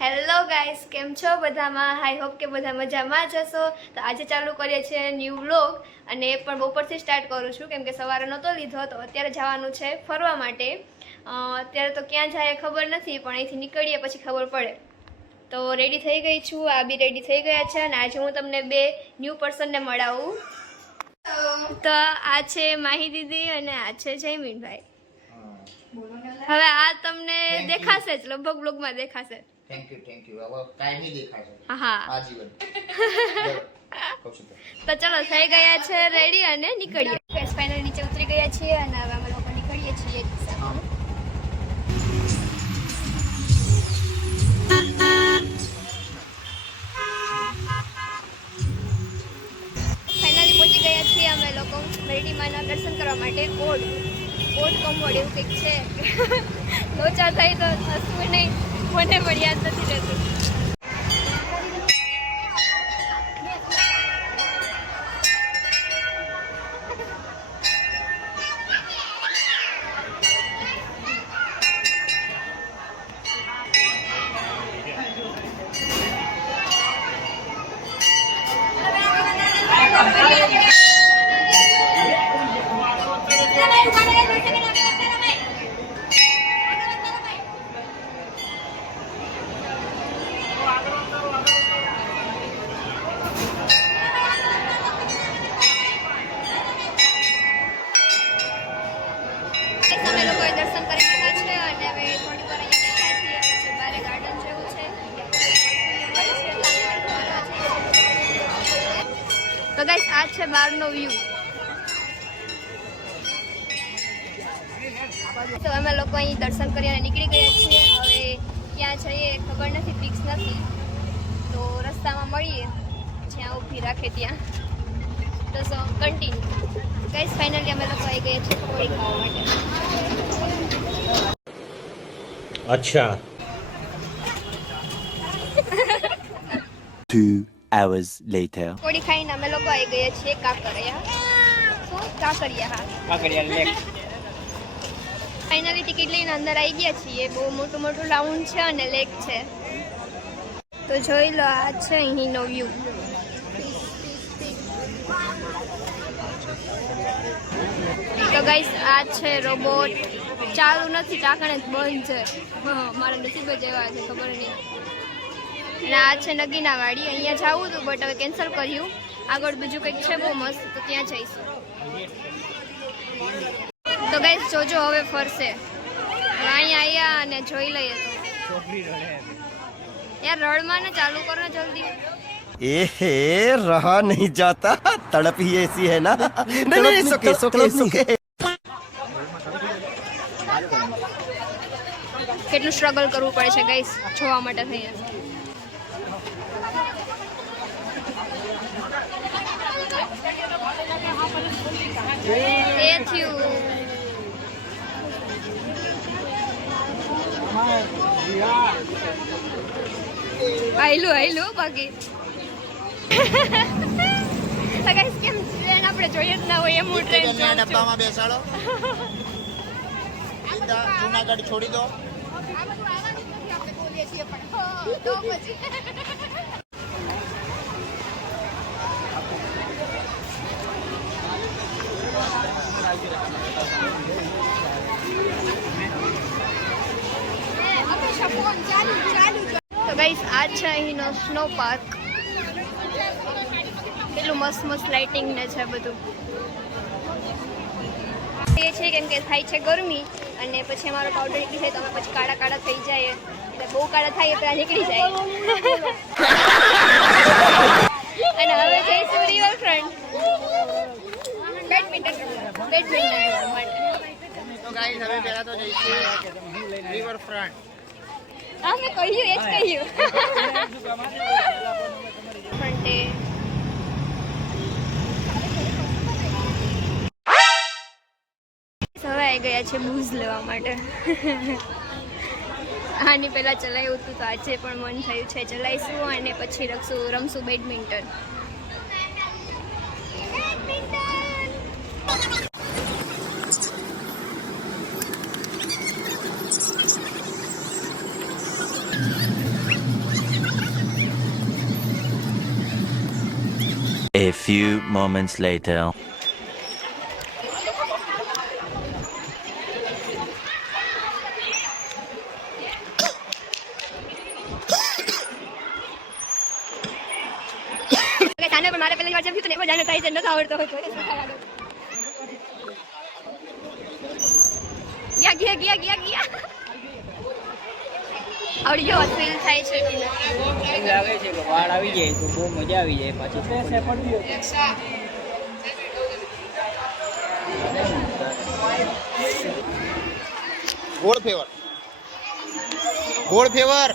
Hello guys, કેમ છો બધામાં? આઈ હોપ કે બધા મજામાં જ હશો. તો આજે ચાલુ કરીએ છીએ ન્યૂ વ્લોગ અને એ પણ બપોરથી સ્ટાર્ટ કરું છું કેમ કે સવારે નહોતો લીધો તો અત્યારે જવાનું છે ફરવા માટે. અત્યારે તો ક્યાં જાય ખબર નથી પણ અહીંથી નીકળીએ પછી ખબર પડે. તો રેડી થઈ ગઈ છું, આ બી રેડી થઈ ગયા છે અને આજે હું તમને બે ન્યૂ પર્સનને મળાવું. તો આ છે માહી દીદી અને આ છે જયમીનભાઈ. હવે આ તમને દેખાશે જ, લગભગ બ્લોગમાં દેખાશે. થેન્ક યુ હવે કાયમી દેખાશે હા આજીવન. તો ચલો થઈ ગયા છે રેડી અને નીકળીએ. ગેસ ફાઇનલ નીચે ઉતરી ગયા છીએ અને હવે અમે લોકો નીકળીએ છીએ ફાઇનલી પહોંચી ગયા છીએ અમે લોકો મેરડીમાના દર્શન કરવા માટે. કોડ કમોડ એવું કંઈક છે. લોચા થાય તો હસવું નહીં, મને પણ યાદ નથી રહેતું. તો ગાઈસ આ છે બહારનો વ્યૂ. તો અમે લોકો અહીં દર્શન કરીને નીકળી ગયા છીએ. હવે ક્યાં જઈએ ખબર નથી, ફિક્સ નથી. તો રસ્તામાં મળીએ જ્યાં ઊભી રાખે ત્યાં. તો સો કન્ટિન્યુ. ગાઈસ ફાઇનલી અમે લોકો આવી ગયા છીએ પકોડી ખાવા માટે. અચ્છા. 2 hours later. પકોડી ખાઈને અમે લોકો આવી ગયા છીએ કાંકરિયા. શું કાંકરિયા? હા, કાંકરિયા લેક. ફાઇનલી ટિકિટ લઈને અંદર આવી ગયા છીએ. બહુ મોટું લાઉન્જ છે અને લેક છે. તો જોઈ લો, આ છે અહીંનો વ્યૂ. તો ગાઈસ આ છે રોબોટ. ચાલુ નથી, ટાંકણે જ બંધ છે. મારા નસીબ જ એવા છે, ખબર નહીં. અને આ છે નગીના વાડી. અહીંયા જવું હતું બટ હવે કેન્સલ કર્યું. આગળ બીજું કંઈક છે બહુ મસ્ત, તો ત્યાં જઈશું. તો ગાઈસ જોજો હવે ફરશે. હવે અહીંયા આવ્યા અને જોઈ લઈએ. તો યાર રડમાં ને ચાલુ કરો ને જલ્દી. रहा नहीं जाता, तड़प ही ऐसी है ना. नहीं सुके કેટલું સ્ટ્રગલ કરવું પડે છે ગાઈસ જોવા માટે થઈને. એ થયું આયલું બાકી. ગાઈસ કેમ ટ્રેન આપણે જોઈએ જ ના હોય એમ ટ્રેન ડબ્બામાં બેસાડો. જૂનાગઢ છોડી દો. તો ગાઈસ આ છે અહીંનો સ્નો પાર્ક. કેટલું મસ્ત લાઇટિંગ ને છે બધું. એ છે કેમ કે થાય છે ગરમી અને પછી અમારો પાવડર નીકળી જાય તો અમે પછી કાળા થઈ જાય. એટલે બહુ કાળા થાય એટલે નીકળી જાય. અને હવે જઈશું રિવરફ્રન્ટ બેડમિન્ટન માટે. તો ગાઈસ હવે પહેલા તો જઈશું રિવરફ્રન્ટ. હા મેં કહ્યું, એ જ કહ્યું. ફ્રન્ટે હવે આવી ગયા છે બૂઝ લેવા માટે. આની પહેલાં ચલાવ્યું હતું તો આજે પણ મન થયું છે ચલાવીશું અને પછી રમશું badminton. A few moments later. સાને પણ મારે પહેલી વાર જેમ થયું ને એમાં જાણે થાય છે નથી આવડતો હોય તો ગયા આવડી ગયો ફીલ થાય છે લાગે છે કે વાળ આવી જાય તો બહુ મજા આવી જાય પાછી ગોળ ફેવર ગોળ favour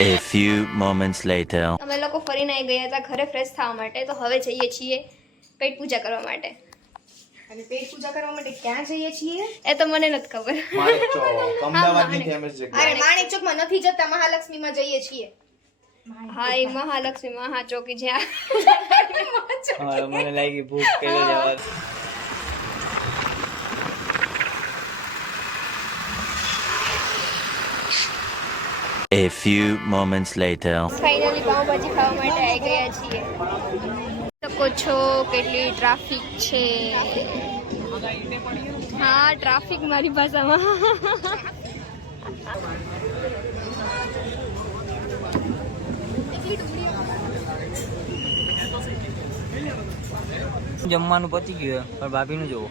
A few moments later. અમે લોકો ફરીને આવી ગયા હતા ઘરે ફ્રેશ થવા માટે તો હવે જઈએ છીએ પેટ પૂજા કરવા માટે અને પેટ પૂજા કરવા માટે ક્યાં જઈએ છીએ? એ તો મને નથી ખબર અમદાવાદની ફેમસ જગ્યા અરે માણેકચોકમાં નથી જતા, મહાલક્ષ્મીમાં જઈએ છીએ. હા એ મહાલક્ષ્મી મહાચોકી જ્યાં મને લાગી ભૂખ પેલો જવા A few moments later. Finally pav bhaji ખાવા માટે આવી ગયા છીએ શકો છો કેટલી ટ્રાફિક છે હા ટ્રાફિક મારી ભાષામાં જમવાનું પતી ગયું પણ ભાભીનું જોવો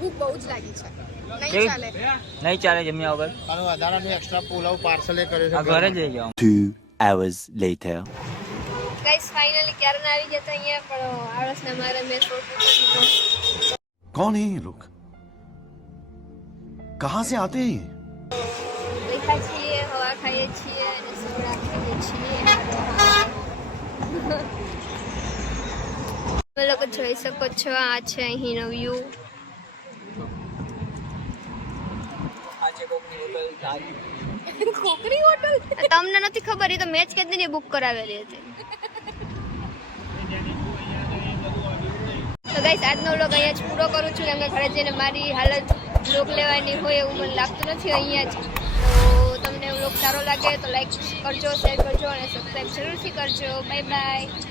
ભૂખ બહુ જ લાગી છે, નહીં કેવી? ચાલે. નહીં ચાલે જમ્યા વગર આનો વધારાનું એક્સ્ટ્રા પુલાવ પાર્સલ કર્યો આ ઘરે જ લઈ જાઓ 2 hours later. ગાઈસ ફાઇનલી ક્યારે આવી ગયા હતા અહીંયા પણ આળસના મારે મેં શોર્ટ લીધો कौन है ये लोग कहाँ से आते हैं ये? દેખા છીએ હવા ખાઈએ છીએ અને સોડા ખાઈએ છીએ તમે લોકો જોઈ શકો છો આ છે અહીંનો વ્યૂ ખોખરી હોટલ તમને નથી ખબર એ તો મેચ કેટલી બુક કરાવેલી હતી તો ગાઈસ આજનો વ્લોગ અહીંયા જ પૂરો કરું છું કેમ કે ઘરે જઈને મારી હાલત વ્લોગ લેવાની હોય એવું મને લાગતું નથી અહીંયા જ તો તમને વ્લોગ સારો લાગે તો લાઈક કરજો શેર કરજો અને સબસ્ક્રાઈબ જરૂરથી કરજો બાય બાય